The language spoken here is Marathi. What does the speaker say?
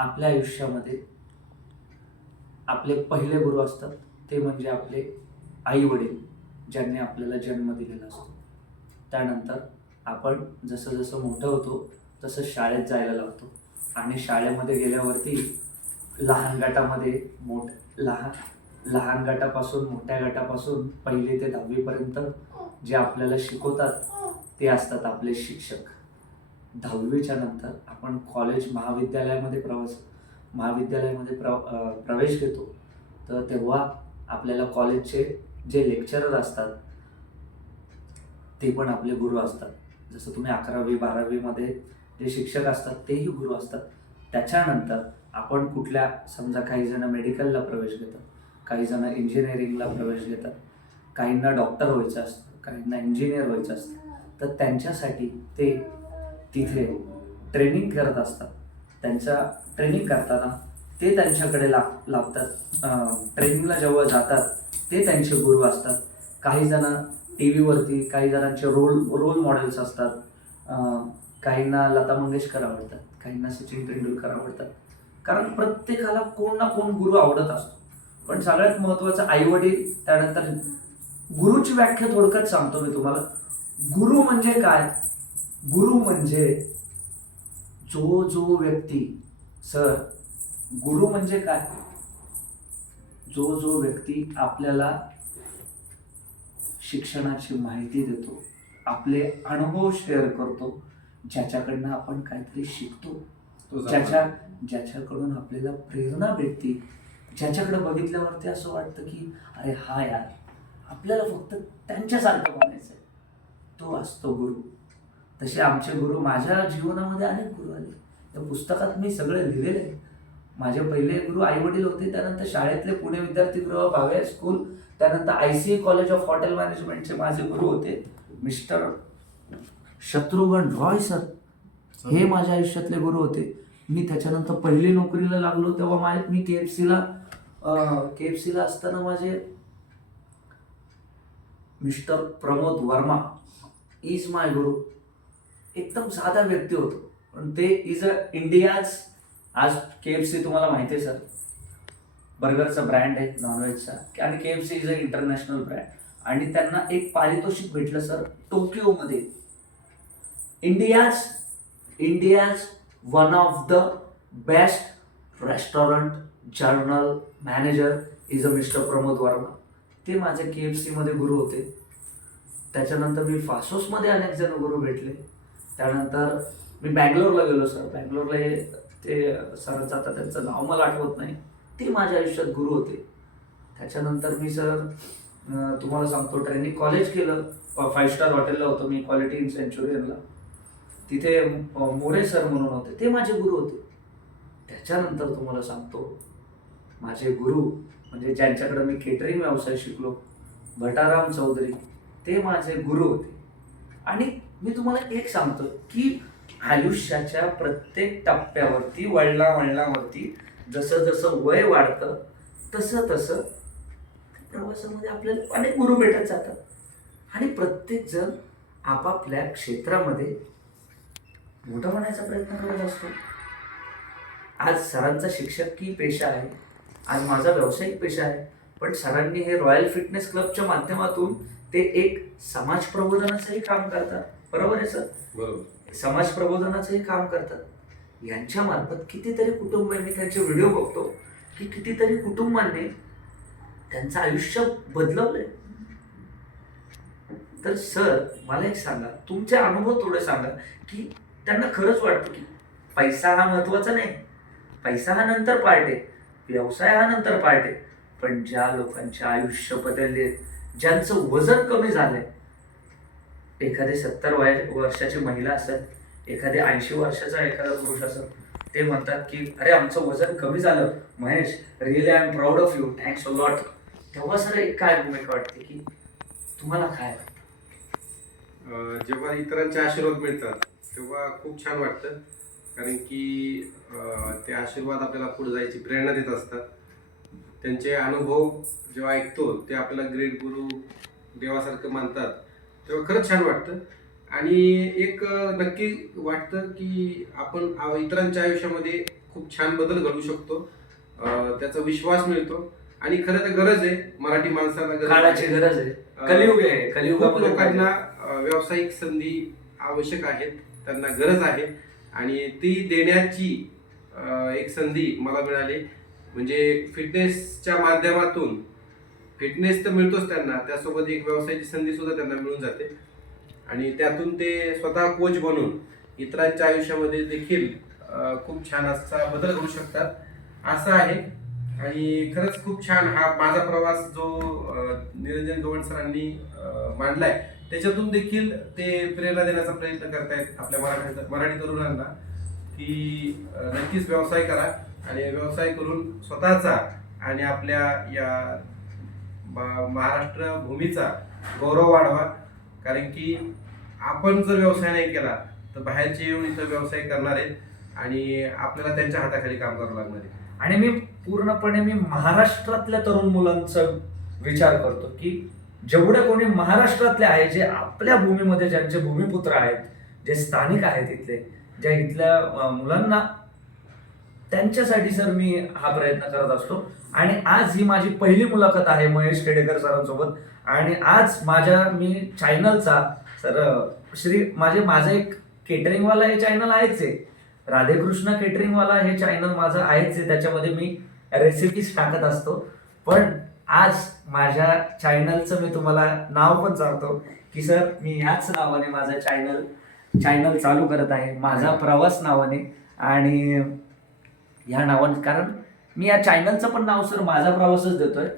आपल्या आयुष्यामध्ये आपले पहिले गुरु असतात ते म्हणजे आपले आई वडील, ज्यांनी आपल्याला जन्म दिलेला असतो. त्यानंतर आपण जसं जसं मोठं होतो तसं शाळेत जायला लागतो आणि शाळेमध्ये गेल्यावरती लहान गटामध्ये लहान लहान गटापासून मोठ्या गटापासून 1ली ते 10वी पर्यंत जे आपल्याला शिकवतात ते असतात आपले शिक्षक. 10वीच्या नंतर आपण महाविद्यालयामध्ये प्रवेश घेतो. तर तेव्हा आपल्याला कॉलेजचे जे लेक्चरर असतात ते पण आपले गुरु असतात. जसं तुम्ही 11वी-12वीमध्ये जे शिक्षक असतात तेही गुरु असतात. त्याच्यानंतर आपण समजा काही जण मेडिकलला प्रवेश घेतात, काही जण इंजिनिअरिंगला प्रवेश घेतात, काहींना डॉक्टर व्हायचं असतं, काहींना इंजिनियर व्हायचं असतं. तर त्यांच्यासाठी ते तिथे ट्रेनिंग करत असतात. ट्रेनिंग करताना ते त्यांच्याकडे लागतात. ट्रेनिंगला जेव्हा जातात ते त्यांचे गुरु असतात. काही जण टी व्हीवरती काही जणांचे रोल मॉडेल्स असतात. काहींना लता मंगेशकर आवडतात, काहींना सचिन तेंडुलकर आवडतात. कारण प्रत्येकाला कोण ना कोण गुरु आवडत असतो. पण सगळ्यात महत्त्वाचं आईवडील. त्यानंतर गुरुची व्याख्या थोडक्यात सांगतो मी तुम्हाला. गुरु म्हणजे काय? गुरु म्हणजे जो व्यक्ती गुरु म्हणजे काय? जो व्यक्ती आपल्याला शिक्षणाची माहिती देतो, आपले अनुभव शेअर करतो, ज्याच्याकडनं आपण काहीतरी शिकतो, ज्याच्याकडून आपल्याला प्रेरणा भेटते, ज्याच्याकडे बघितल्यावरती असं वाटतं की अरे हा यार, आपल्याला फक्त त्यांच्यासारखं बनायचं आहे, तो असतो गुरु. तसे आमचे गुरु, माझ्या जीवनामध्ये अनेक गुरु आले. त्या पुस्तकात मी सगळे लिहिलेले आहे. माझे पहिले गुरु आई वडील होते, त्यानंतर शाळेतले पुणे विद्यार्थीगृह, भावे स्कूल, त्यानंतर ICA कॉलेज ऑफ हॉटेल मॅनेजमेंटचे माझे गुरु होते मिस्टर शत्रुघ्न रॉय सर. हे माझ्या आयुष्यातले गुरु होते. मी त्याच्यानंतर पहिली नोकरीला लागलो तेव्हा मी KFCला असताना माझे मिस्टर प्रमोद वर्मा इज माय गुरु. एकदम साधा व्यक्ती होतो, पण ते इज इंडियाज. आज KFC तुम्हाला माहिती आहे सर, बर्गरचा ब्रँड आहे नॉनव्हेजचा, आणि KFC is a international brand. आणि त्यांना एक पारितोषिक भेटलं सर टोकियोमध्ये. India's one of the best restaurant general manager is a mister Pramod Varma. ते माझे KFC मध्ये गुरु होते. त्याच्यानंतर मी फासोसमध्ये अनेक जण गुरु भेटले. त्यानंतर मी बँगलोरला गेलो सर. बँगलोरला ते सरांचं आता त्यांचं नाव मला आठवत नाही, ते माझ्या आयुष्यात गुरु होते. त्याच्यानंतर मी सर तुम्हाला सांगतो ट्रेनिंग कॉलेज केलं. 5 स्टार हॉटेलला होतो मी, क्वालिटी इन सेंचुरियनला. तिथे मोरे सर म्हणून होते, ते माझे गुरु होते. त्याच्यानंतर तुम्हाला सांगतो माझे गुरु म्हणजे ज्यांच्याकडे मी केटरिंग व्यवसाय शिकलो, भटाराम चौधरी, ते माझे गुरु होते. आणि मी तुम्हाला एक सांगतो की आयुष्याच्या प्रत्येक टप्प्यावरती, वळणावरती जसं जसं वय वाढतं तसं तसं प्रवासामध्ये आपल्याला अनेक गुरु भेटत जातात. आणि प्रत्येक जण आपापल्या क्षेत्रामध्ये मोठं होण्याचा प्रयत्न करत असतो. आज सरांचा शिक्षकी पेशा आहे, आज माझा व्यावसायिक पेशा आहे. पण सरांनी हे रॉयल फिटनेस क्लबच्या माध्यमातून ते एक समाज प्रबोधनाचंही काम करतात. बरोबर आहे सर? बरोबर. समाज प्रबोधनाचंही काम करतात. यांच्या मार्फत कितीतरी कुटुंबांनी, त्यांचे व्हिडिओ बघतो की कितीतरी कुटुंबांनी त्यांचं आयुष्य बदलवलंय. तर सर मला एक सांगा, तुमचे अनुभव थोडे सांगा की त्यांना खरंच वाटतं की पैसा हा महत्वाचा नाही, पैसा हा नंतर पार्ट आहे, व्यवसाय हा नंतर पार्ट आहे. पण ज्या लोकांचे आयुष्य बदलले, ज्यांचं वजन कमी झालंय, एखादी 70 वर्षाची महिला असेल, एखादी 80 वर्षाचा एखादा पुरुष असेल, ते म्हणतात की अरे आमचं वजन कमी झालं Mahesh, really I am proud of you, thanks a lot. तेव्हा सर एक काय भूमिका वाटते की तुम्हाला काय वाटतं? जेव्हा इतरांचे आशीर्वाद मिळतात तेव्हा खूप छान वाटतं. कारण की ते आशीर्वाद आपल्याला पुढे जायची प्रेरणा देत असतात. त्यांचे अनुभव जेव्हा ऐकतो ते आपल्याला ग्रेट गुरु देवासारखं मानतात, तेव्हा खरंच छान वाटतं. आणि एक नक्की वाटतं की आपण इतरांच्या आयुष्यामध्ये खूप छान बदल घडवू शकतो. त्याचा विश्वास मिळतो आणि खरं तर गरज आहे, मराठी माणसाला गरज काळाची आहे. गरज आहे, कलियुग आहे, खूप कलियुगामध्ये लोकांना पाहिजे. व्यावसायिक संधी आवश्यक आहेत, त्यांना गरज आहे आणि ती देण्याची एक संधी मला मिळाली. म्हणजे फिटनेसच्या माध्यमातून फिटनेस तर मिळतोच त्यांना, त्यासोबत एक व्यवसायाची संधी सुद्धा त्यांना मिळून जाते आणि त्यातून ते स्वतः कोच बनून इतरांच्या आयुष्यामध्ये देखील खूप छान असा बदल घडू शकतात, असं आहे. आणि खरंच खूप छान हा माझा प्रवास जो निरंजन गवण सरांनी मांडलाय, त्याच्यातून देखील ते प्रेरणा देण्याचा प्रयत्न करतायत आपल्या मराठी तरुणांना की नक्कीच व्यवसाय करा आणि व्यवसाय करून स्वतःचा आणि आपल्या या महाराष्ट्र भूमीचा गौरव वाढवा. कारण की आपण जर व्यवसाय नाही केला तर बाहेरचे येऊन इथं व्यवसाय करणार आहेत आणि आपल्याला त्यांच्या हाताखाली काम करावं लागणार आहे. आणि मी पूर्णपणे महाराष्ट्रातल्या तरुण मुलांचा विचार करतो की जेवढे कोणी महाराष्ट्रातले आहे, जे आपल्या भूमीमध्ये ज्यांचे भूमिपुत्र आहेत, जे स्थानिक आहेत इथले, ज्या इथल्या मुलांना, त्यांच्यासाठी सर मी हा प्रयत्न करत असतो. आणि आज ही माझी पहिली मुलाखत आहे महेश खेडेकर सरांसोबत. आणि आज मी चॅनलचा सर माझं एक केटरिंगवाला हे चॅनल आहेच आहे, राधेकृष्ण केटरिंगवाला हे चॅनल माझं आहेच आहे, त्याच्यामध्ये मी रेसिपीज टाकत असतो. पण आज माझ्या चॅनलचं मी तुम्हाला नाव पण सांगतो की सर मी ह्याच नावाने माझं चॅनल चालू करत आहे, माझा प्रवास नावाने. आणि ह्या नावाने, कारण मी या चॅनलचं पण नाव सर माझा प्रवासच देतोय.